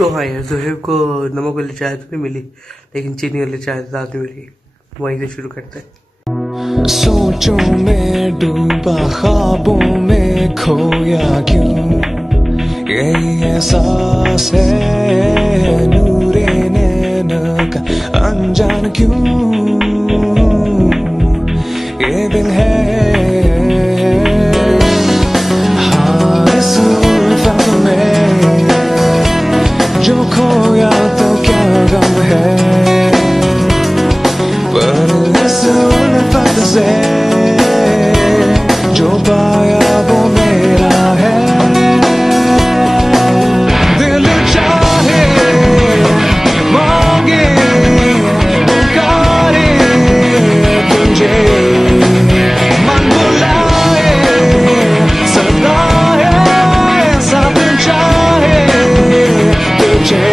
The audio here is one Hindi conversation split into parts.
तो हाँ यार, जोहेब को नमक वाली चाय तो नहीं मिली, लेकिन चीनी वाली चाय तो नहीं मिली। वहीं से शुरू करते हैं। सोचों में डूबा, ख्वाबों में खोया क्यों, यही एहसास है नूरे नैना का अनजान क्यों, ये दिल है हाँ इस उल्फत में जो खोया तो क्या गम है, पर इस उल्फत से जो पाया वो मेरा है। दिल चाहे मांगे पुकारे तुझे, मन बुलाए सदा है सब चाहे तुझे।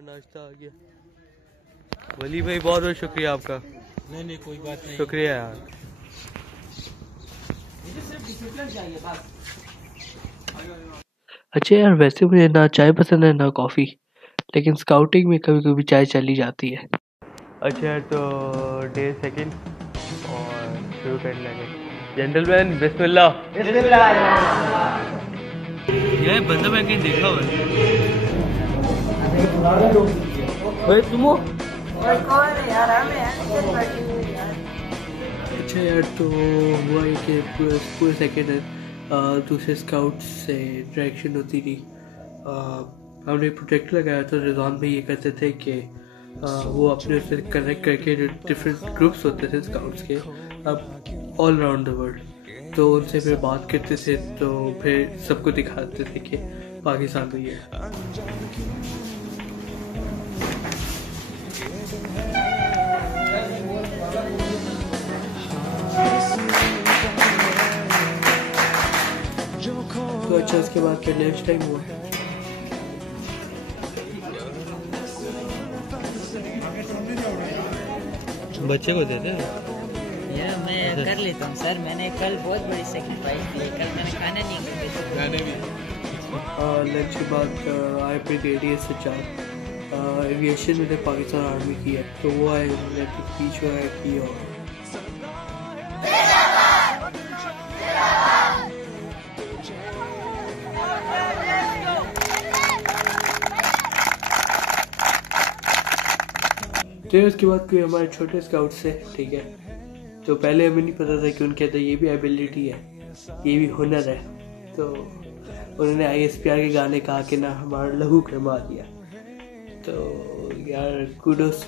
नाश्ता आ गया। वली भाई बहुत बहुत शुक्रिया आपका। नहीं कोई बात नहीं, शुक्रिया यार। अच्छा यार, वैसे मुझे ना चाय पसंद है ना कॉफ़ी, लेकिन स्काउटिंग में कभी कभी चाय चली जाती है। अच्छा यार, तो डे सेकंड और शुरू करने लगे। जेंटलमैन बिस्मिल्लाह। ये बंदा मैं कहीं देखा हुआ है। तुम हो? अच्छा यार, तो हुआ ये कि पूरे सेकेंड दूसरे स्काउट से इंटरेक्शन होती थी। हमने प्रोजेक्ट लगाया तो रिजवान भाई ये कहते थे कि वो अपने से कनेक्ट करके जो डिफरेंट ग्रुप्स होते थे स्काउट्स के अब ऑल अराउंड द वर्ल्ड, तो उनसे फिर बात करते थे, तो फिर सबको दिखाते थे कि पाकिस्तान में ये है। तो अच्छा, उसके बाद फिर लंच टाइम हुआ। बच्चे को देते यार मैं कर लेता हूँ सर, मैंने कल बहुत बड़ी सेक्रीफाइस की, कल मैंने खाना नहीं खाया। लंच के बाद आए ब्रिगेडियर सज्जाद, एविएशन में पाकिस्तान आर्मी की है, तो वो आए, उन्होंने स्पीच वगैरह की। और तो उसके बाद कोई हमारे छोटे स्काउट से, ठीक है, तो पहले हमें नहीं पता था कि उनके अंदर ये भी एबिलिटी है, ये भी हुनर है। तो उन्होंने ISPR के गाने गा के ना हमारा लहू करवा दिया। तो यार कुडोस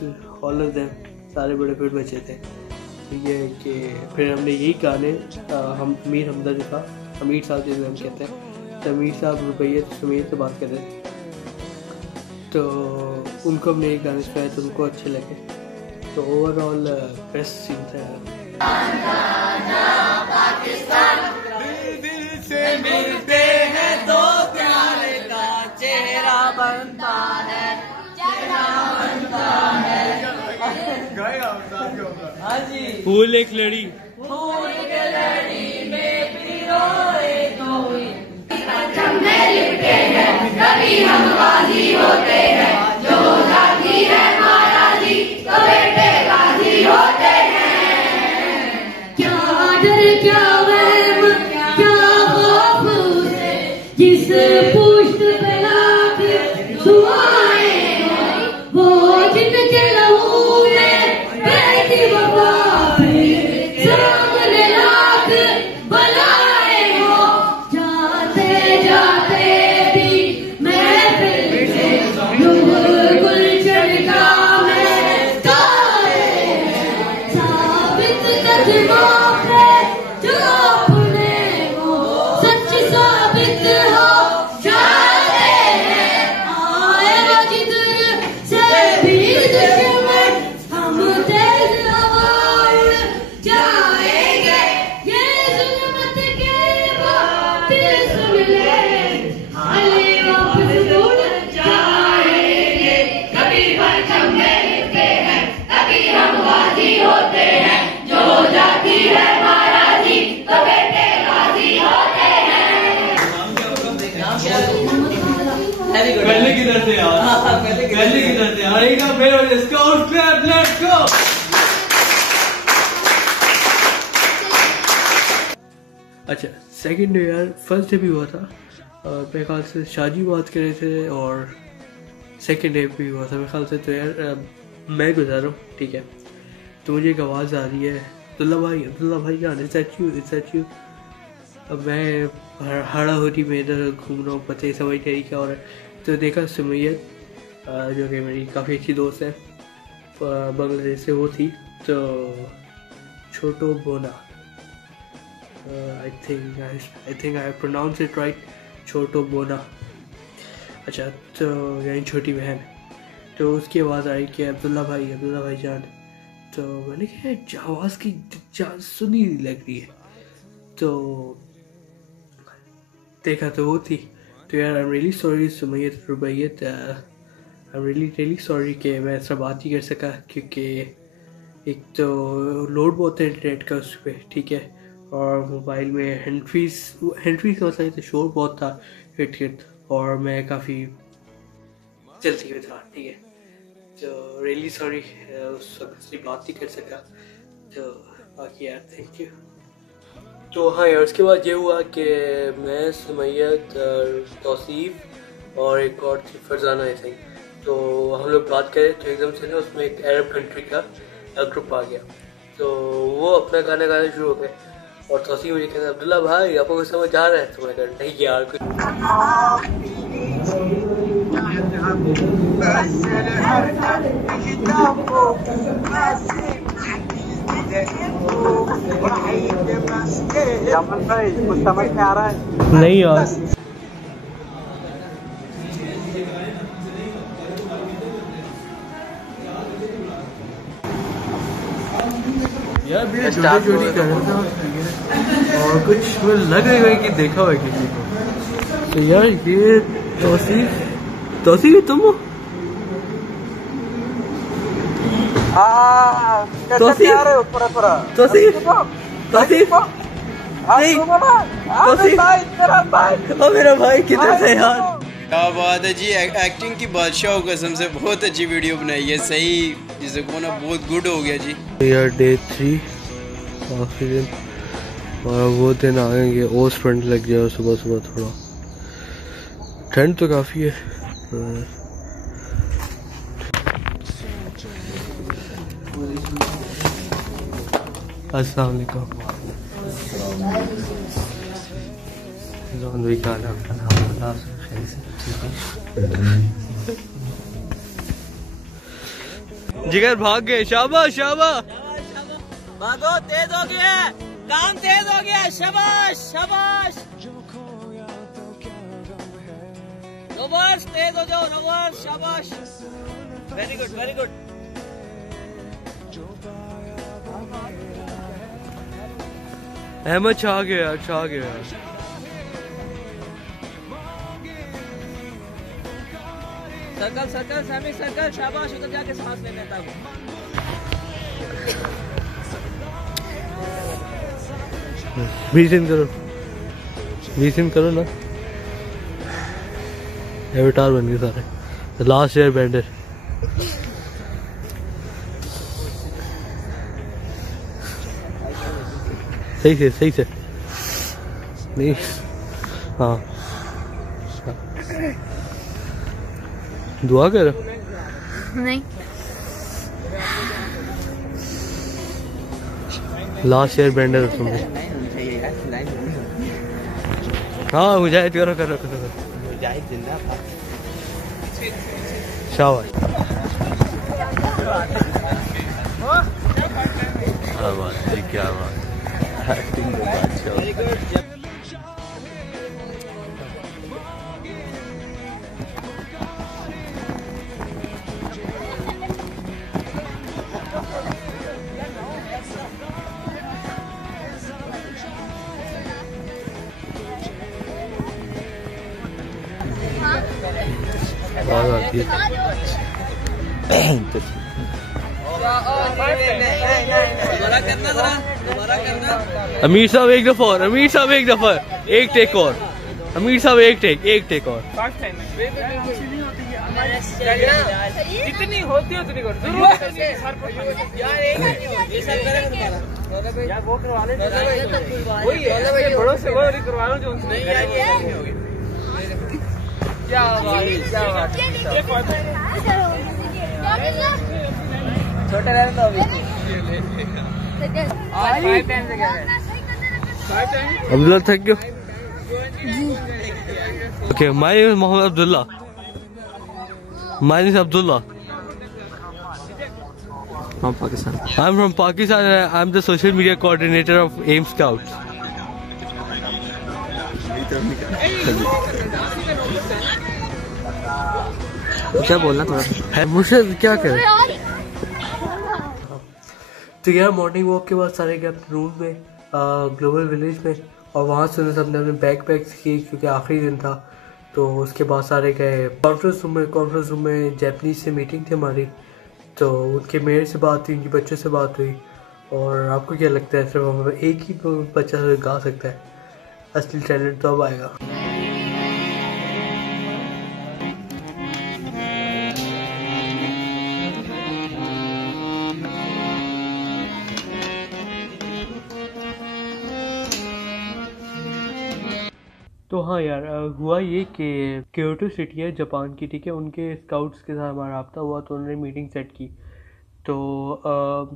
ऑल ऑफ देम, सारे बड़े बड़े बच्चे थे। तो ये कि फिर हमने यही गाने हम अमीर हमदर्द था, अमीर साहब जिन्हें हम कहते हैं, तो अमीर साहब रुपये सुमेर से बात कर रहे थे, तो उनको हमने एक गाने सुनाए तो उनको अच्छे लगे। तो ओवरऑल बेस्ट सीन था। दिल से मिलते हैं तो प्यार का चेहरा बनता है, चेहरा बनता है। हाँ जी। फूल एक लड़ी, फूल के लड़ी में पिरोए कोई, लिखते हैं कभी हम गाजी होते हैं, जो जाती है माया जी तो बेटे गाजी होते हैं। क्या डर क्या वहम क्या खौफ उसे, जिस पुष्ट पे लाख दुआएं हो, वो जिनके लहू में बहती वफा सामने लाख बलाएं हो, जाते जाते भी महफिल से गुलशन का महका है, साबित कदमों पे जो अपने को सच साबित हो जाते हैं। आए जिधर से भी दुश्मन हम तेज हवा उड़ जाएंगे, ये जुल्मत के बातें सुन ले, हाले वापस मुड़ जाएंगे। कभी परचम में लिखते हैं, कभी हम गाजी होते हैं, जो जाती है महाराजी तो बेटे गाजी होते हैं। पहले किधर थे यार, पहले किधर थे यार, एक बार फिर स्काउट क्लैप, लेट्स गो। अच्छा सेकंड डे यार, फर्स्ट डे भी हुआ था मेरे ख्याल से शादी बात कर रहे थे, और सेकंड डे भी हुआ था मेरे ख्याल से। तो यार मैं गुजार रहा हूँ, ठीक है, तो मुझे एक आवाज़ आ रही है, अब्दुल्ला भाई क्या इट्स यू। अब मैं हाड़ा होटी में इधर घूम रहा हूँ, पता ही समझ नहीं क्या हो रहा है। तो देखा सुमैयत जो कि मेरी काफ़ी अच्छी दोस्त है, बांग्लादेश से वो थी, तो छोटो बोना, I think I pronounce it right, छोटो बोना। अच्छा, तो यानी छोटी बहन, तो उसकी आवाज़ आई कि अब्दुल्ला भाई जान। तो मैंने कहा आवाज़ की जान सुनी लग रही है, तो देखा तो वो थी। तो यार I am really sorry Sumaiyat Rubaiyat, I am really sorry कि मैं ऐसा बात ही कर सका, क्योंकि एक तो लोड बहुत है इंटरनेट का उस पर, ठीक है, और मोबाइल में हैंड फ्रीज का मतलब तो शोर बहुत था हिट, और मैं काफ़ी जल्दी में था, ठीक है। तो रियली सॉरी उस वक्त से बात नहीं कर सका, तो बाकी यार थैंक यू। तो हाँ यार, उसके बाद ये हुआ कि मैं सुमैयत, तौसीफ और एक और थी फरजाना आई थिंक, तो हम लोग बात करें तो एकदम से ना उसमें एक अरब कंट्री का ग्रुप आ गया, तो वो अपना गाना गाना शुरू हो गए, और तौसीफ मुझे कहता अब्दुल्ला भाई आपको कुछ समझ आ रहा है? तो मैं कहता नहीं यार कुछ। भाई कुछ समझ में आ रहा है? नहीं यार, चोरी कर रहा था, और कुछ मुझे लग रहा है कि देखा हुआ किसी को। तो यार ये तौसीफ तुम हो? मेरा भाई किधर से यार? क्या बात है जी, एक्टिंग की बादशाह कसम से बहुत अच्छी वीडियो बनाई है, सही जिसे को ना बहुत गुड हो गया जी। यार डे 3 आखिरी दिन, और वो दिन आएंगे ओस फ्रंट लग जाए सुबह थोड़ा, ठंड तो काफ़ी है। अस्सलाम वालेकुम। जिगर भाग गए, शाबाश भागो, तेज हो गया, काम तेज हो गया, शाबाश। रोवर्स तेज हो जाओ, रोवर्स, शाबाश, वेरी गुड। अहमद छा गया। सर्कल सेमी सर्कल, शाबाश, उधर जाके सांस ले लेता हूँ। रीसिन करो ना, एवटार बन गए सारे, द लास्ट एयर बेंडर। सही से नहीं, हाँ दुआ करो। नहीं, लास्ट ईयर बेंडर तुमने। हाँ मुजाहिद करो शाबाश। क्या बात एक्टिंग में बादशाह। आती है। अमीर साहब एक दफा, एक टेक और अमीर साहब एक टेक और जितनी होती उतनी कर वो करवा ले बड़ों से वो करवा लो जो क्या छोटे रहने दो Abdullah thank you okay my name is Mohammed Abdullah My name is Abdullah. From Pakistan. I'm from Pakistan and I'm the social media coordinator of AIM Scouts. क्या बोलना थोड़ा है मुझे क्या करें? तो यार मॉर्निंग वॉक के बाद सारे गए अपने रूम में ग्लोबल विलेज में और वहाँ से उन्होंने सबने अपने बैग पैक्स किए क्योंकि आखिरी दिन था। तो उसके बाद सारे गए कॉन्फ्रेंस रूम में जैपनीज से मीटिंग थी हमारी। तो उनके मेयर से बात हुई, उनके बच्चों से बात हुई। और आपको क्या लगता है सिर्फ हमें एक ही बच्चा गा सकता है? असली टैलेंट तो अब आएगा। तो हाँ यार हुआ ये कि क्योटो सिटी है जापान की, ठीक है, उनके स्काउट्स के साथ हमारा रब्ता हुआ तो उन्होंने मीटिंग सेट की। तो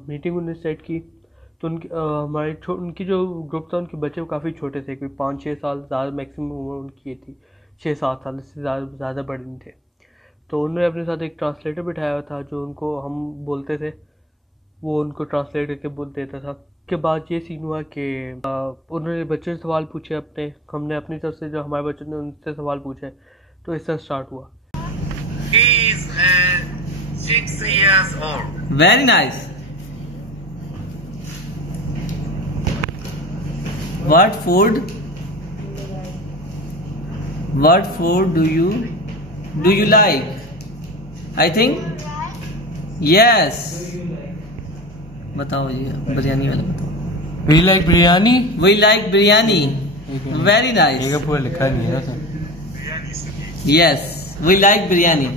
मीटिंग उन्होंने सेट की तो उनकी जो ग्रुप था उनके बच्चे काफ़ी छोटे थे, कोई 5-6 साल, ज़्यादा मैक्सिमम उम्र उनकी ये थी 6-7 साल, इससे ज़्यादा बड़े नहीं थे। तो उन्होंने अपने साथ एक ट्रांसलेटर बिठाया हुआ था जो उनको हम बोलते थे, वो उनको ट्रांसलेट करके बोल देता था। के बाद ये सीन हुआ कि उन्होंने बच्चों से सवाल पूछे अपने, हमने अपनी तरफ से जो हमारे बच्चों ने उनसे सवाल पूछे। तो इस तरह स्टार्ट हुआ। He is 6 years old. Very nice. What food do you like? I think yes. बताओ जी, बिरयानी वाला बताओ। We like biryani. We like biryani. Very nice. ये पूरा लिखा नहीं है ना। Yes, we like biryani.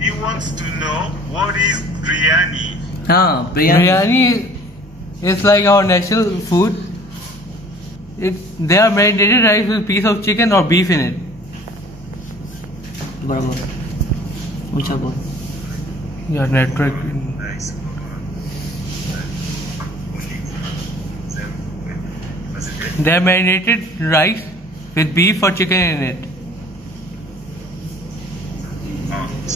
He wants to know what is biryani. हाँ, biryani. Biryani is like our national food. They are marinated rice with piece of chicken or beef in it. बराबर ऊंचा बोल। यार network. They are marinated rice with beef or chicken in it.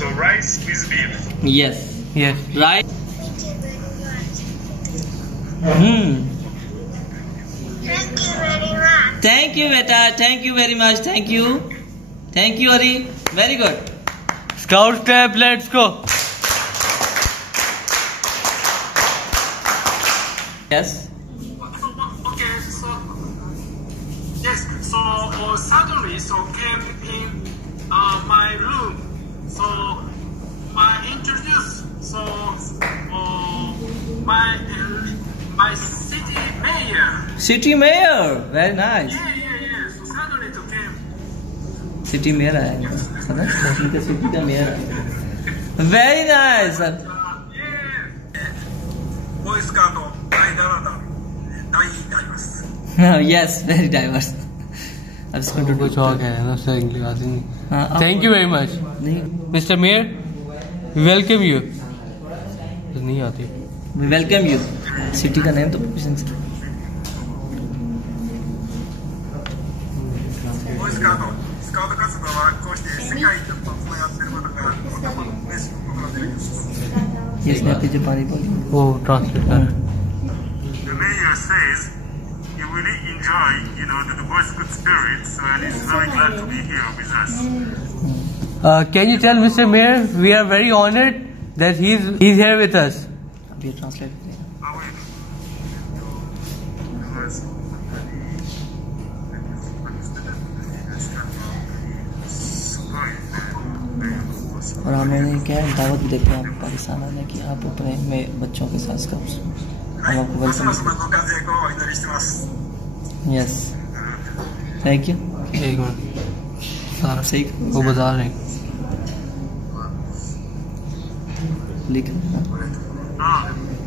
So rice with beef. Yes. Yes. Right. Thank you beta, thank you very much, thank you Hari, very good. Scout clap, let's go. Yes. Okay, so yes, so suddenly came in my room. So my introduce my city mayor. City mayor, very nice. Yeah. So suddenly it came. City mayor आया, पता है? City का mayor आया. Very nice. Boy Scout 第7弾第2になります。Yes, very diverse. I'm just going to do कुछ और कह रहे हैं ना, उससे इंग्लिश आती नहीं। हाँ, Thank you very much, नहीं, Mr. Mayor. We welcome you. नहीं आती। we welcome you. City का name तो पूछना चाहिए. ボーイスカウト活動はこうして世界とつながっていることがとても嬉しく僕の出てきます。 ये इसने अपनी जापानी बोली. वो translator. The mayor says he really enjoy, the Boy Scout spirits, and is very glad to be here with us. Can you tell Mr. Mayor we are very honored that he's here with us. अब ये translate करें. और हमें क्या दावत भी देते हैं आप पाकिस्तान आने की, आप अपने में बच्चों के साथ स्काउट्स हम आपको वेलकम। Yes thank you. एक मिनट सारा सही वो बता रहे हैं लिख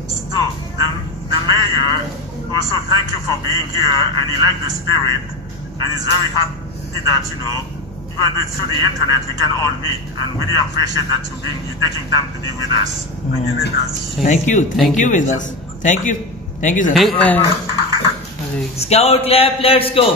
So the mayor also thank you for being here, and he liked the spirit, and he's very happy that even through the internet we can all meet, and really appreciate that you taking time to be with us. Thank you with us, thank you sir। Scout clap, let's go.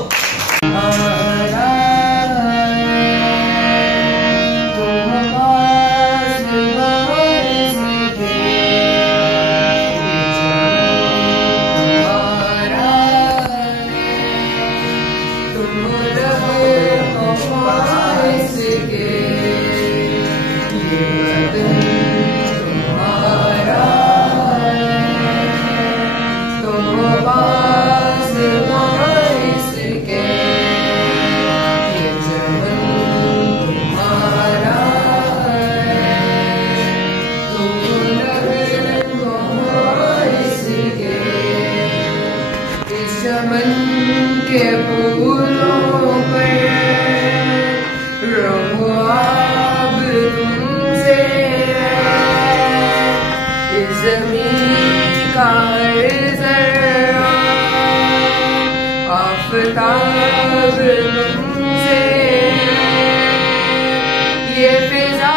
ये फिजा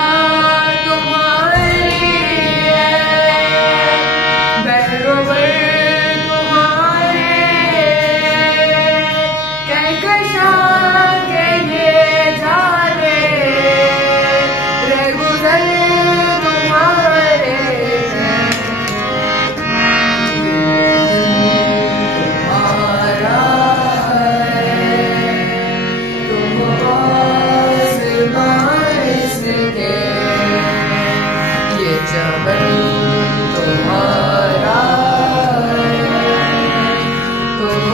तुम्हारी है, बहरोवर तुम्हारे, कहकशां के ये जाने, रेगुजर तुम्हारे हैं। तुम्हारा है, तुम ये चमन तुम्हारा है, तुम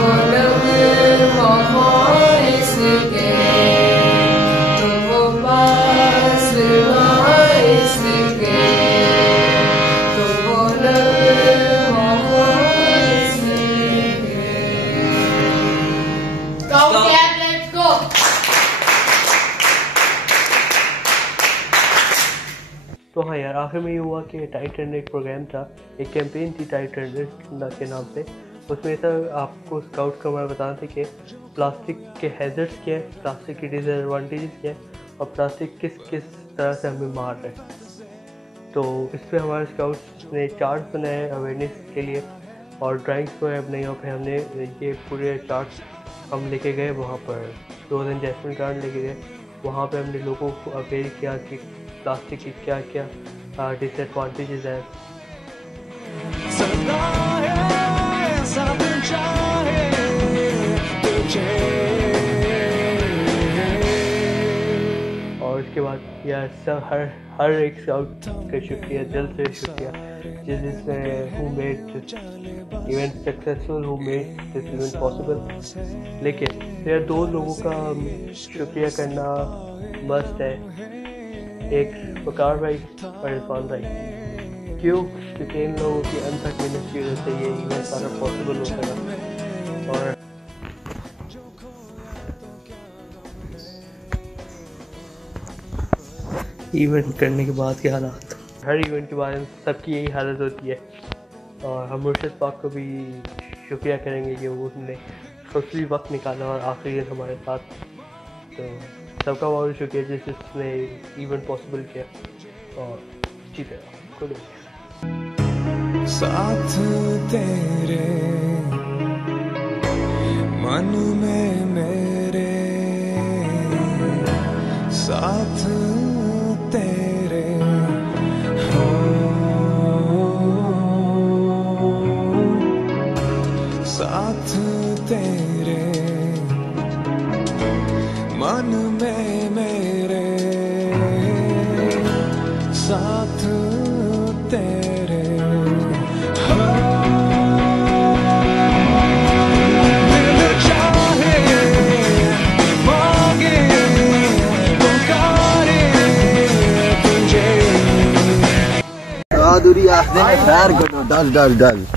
इसके, तुम पास इसके, तुम let's go. तो हाँ यार, आखिर में ये हुआ कि टाइट रन एक प्रोग्राम था, एक कैंपेन थी टाइट रन के नाम से। उसमें सर आपको स्काउट का मैं बताना था कि प्लास्टिक के हैजर्ड्स क्या है, प्लास्टिक के डिसएडवांटेजेस क्या है, और प्लास्टिक किस किस तरह से हमें मार रहे हैं। तो इस पर हमारे स्काउट्स ने चार्ट बनाए अवेयरनेस के लिए, और ड्राइंग्स वगैरह बनाई, और फिर हमने ये पूरे चार्ट हम लेके गए वहाँ पर, रोज एंड जैस्मिन गार्डन लेके गए। वहाँ पे हमने लोगों को अवेयर किया कि प्लास्टिक की क्या क्या डिसएडवांटेजेस हैं। और उसके बाद यार सब हर एक स्काउट का शुक्रिया, दिल से शुक्रिया, जिसने who made this event successful, who made this event possible. लेकिन यार दो लोगों का शुक्रिया करना मस्ट है, एक वकार भाई और इरफान भाई। क्यों? क्योंकि इन लोगों की अनथक मेहनत की वजह से ये इवेंट सारा पॉसिबल हो सका। और इवेंट करने के बाद के हालात, हर इवेंट के बारे में सबकी यही हालत होती है। और हम मुर्शिद पाक को भी शुक्रिया करेंगे कि उन्होंने सोचली वक्त निकाला और आखिरी दिन हमारे साथ। तो सबका बहुत शुक्रिया जिसने इवेंट पॉसिबल किया। और जीते खुद साथ तेरे मन में मेरे, साथ तेरे हो, साथ तेरे मन में मेरे, साथ तेरे हो। दिल चाहे मांगे पुकारे, तुम Daduri Ahdene Fer Gono, Dal.